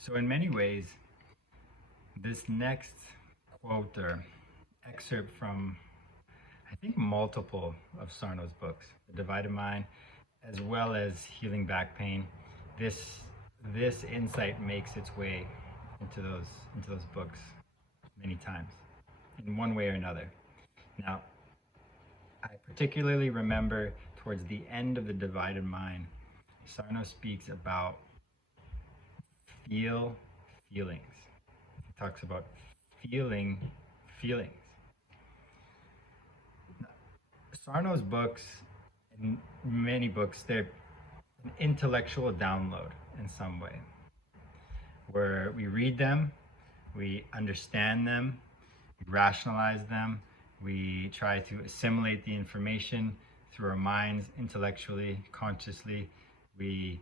So in many ways, this next quote or excerpt from, I think, multiple of Sarno's books, The Divided Mind, as well as Healing Back Pain, this this insight makes its way into those books many times, in one way or another. Now, I particularly remember towards the end of The Divided Mind, Sarno speaks about feel feelings. He talks about feeling feelings. Sarno's books, in many books, they're an intellectual download in some way, where we read them, we understand them, we rationalize them, we try to assimilate the information through our minds intellectually, consciously. We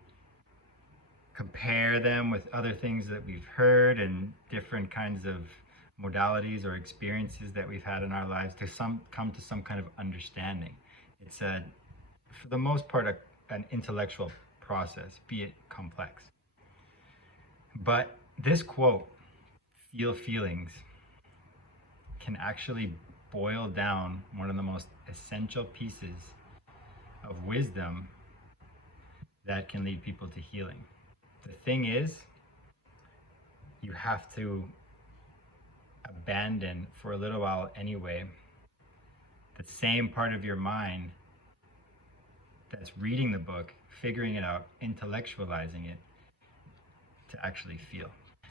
compare them with other things that we've heard and different kinds of modalities or experiences that we've had in our lives to come to some kind of understanding. It's for the most part, an intellectual process, be it complex. But this quote, feel feelings, can actually boil down one of the most essential pieces of wisdom that can lead people to healing. The thing is, you have to abandon for a little while anyway the same part of your mind that's reading the book, figuring it out, intellectualizing it to actually feel.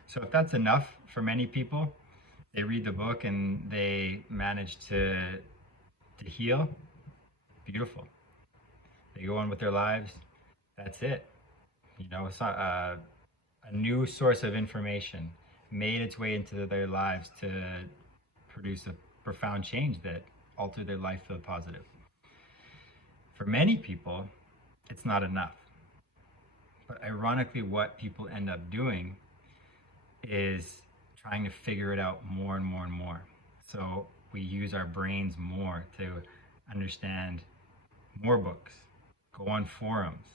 So if that's enough for many people, they read the book and they manage to heal, beautiful. They go on with their lives, that's it. You know, it's not a new source of information made its way into their lives to produce a profound change that altered their life for the positive. For many people, it's not enough. But ironically, what people end up doing is trying to figure it out more and more and more. So we use our brains more to understand more books, go on forums,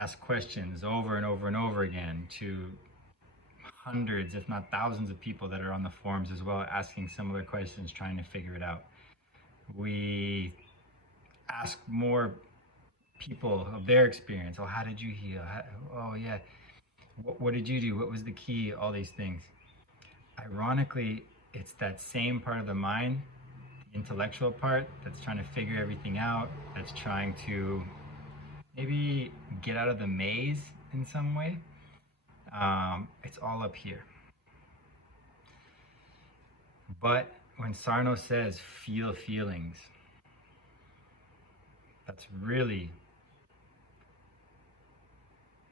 ask questions over and over and over again to hundreds, if not thousands of people that are on the forums as well, asking similar questions, trying to figure it out. We ask more people of their experience. Oh, how did you heal? Oh, yeah. What did you do? What was the key? All these things. Ironically, it's that same part of the mind, the intellectual part, that's trying to figure everything out, that's trying to maybe get out of the maze in some way. It's all up here. But when Sarno says feel feelings, that's really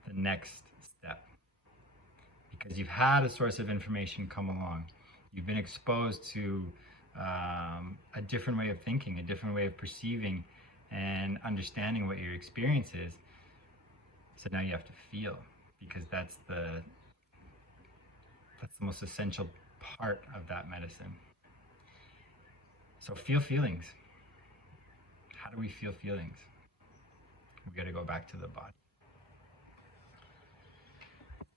the next step. Because you've had a source of information come along. You've been exposed to a different way of thinking, a different way of perceiving and understanding what your experience is. So now you have to feel, because that's the most essential part of that medicine. So feel feelings. How do we feel feelings? We got to go back to the body.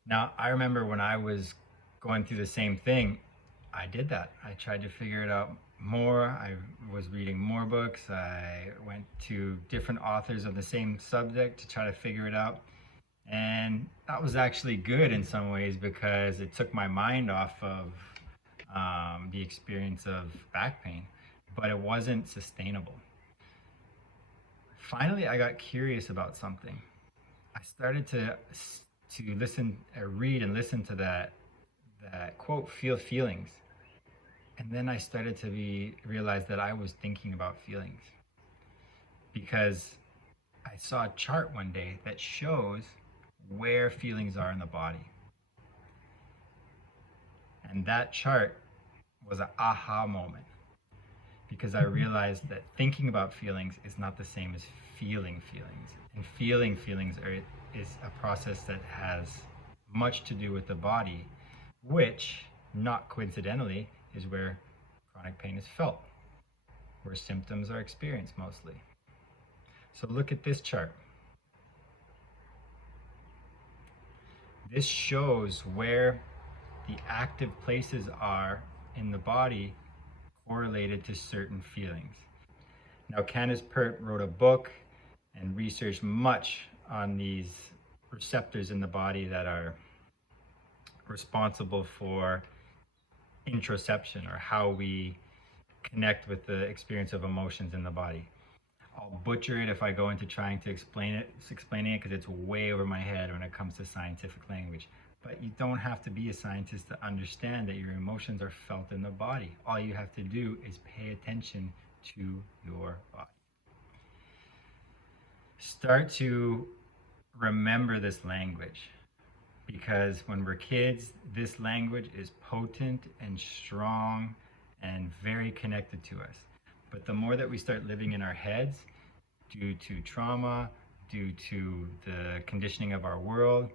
Now, I remember when I was going through the same thing, I did that. I tried to figure it out more. I was reading more books. I went to different authors of the same subject to try to figure it out. And that was actually good in some ways, because it took my mind off of the experience of back pain, but it wasn't sustainable. Finally, I got curious about something. I started to listen, read and listen to that quote, feel feelings. And then I started to realize that I was thinking about feelings, because I saw a chart one day that shows where feelings are in the body. And that chart was an aha moment, because I realized that thinking about feelings is not the same as feeling feelings. And feeling feelings is a process that has much to do with the body, which, not coincidentally, is where chronic pain is felt, where symptoms are experienced mostly. So look at this chart. This shows where the active places are in the body correlated to certain feelings. Now, Candace Pert wrote a book and researched much on these receptors in the body that are responsible for interoception, or how we connect with the experience of emotions in the body. I'll butcher it if I go into trying to explaining it because it's way over my head when it comes to scientific language. But you don't have to be a scientist to understand that your emotions are felt in the body. All you have to do is pay attention to your body. Start to remember this language, because when we're kids, this language is potent and strong and very connected to us. But the more that we start living in our heads, due to trauma, due to the conditioning of our world,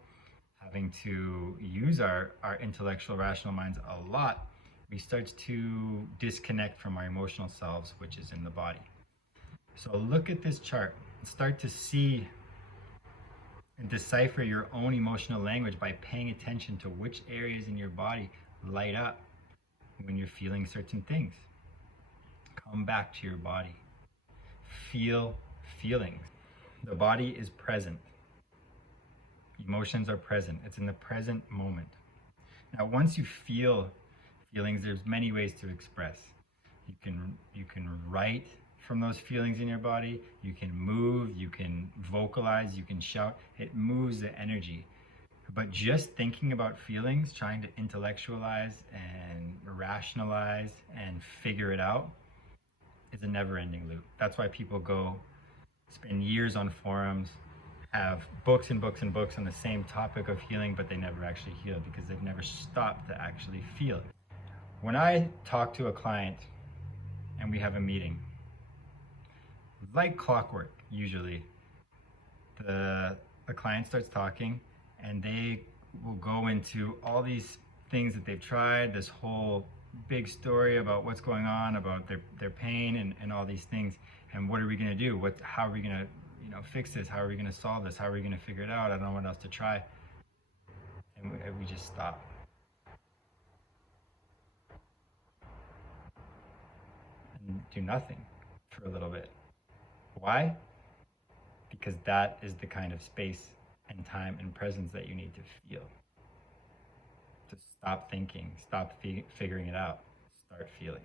having to use our intellectual, rational minds a lot, we start to disconnect from our emotional selves, which is in the body. So look at this chart and start to see and decipher your own emotional language by paying attention to which areas in your body light up when you're feeling certain things. Come back to your body. Feel feelings. The body is present. Emotions are present. It's in the present moment. Now, once you feel feelings, there's many ways to express. You can write from those feelings in your body. You can move, you can vocalize, you can shout. It moves the energy. But just thinking about feelings, trying to intellectualize and rationalize and figure it out, is a never-ending loop. That's why people go spend years on forums, have books and books and books on the same topic of healing, but they never actually heal because they've never stopped to actually feel. When I talk to a client and we have a meeting, like clockwork, usually, the client starts talking and they will go into all these things that they've tried, this whole big story about what's going on, about their pain and all these things. And what are we going to do? How are we going to fix this? How are we going to solve this? How are we going to figure it out? I don't know what else to try. And we just stop. And do nothing for a little bit. Why? Because that is the kind of space and time and presence that you need to feel. To stop thinking, stop figuring it out, start feeling.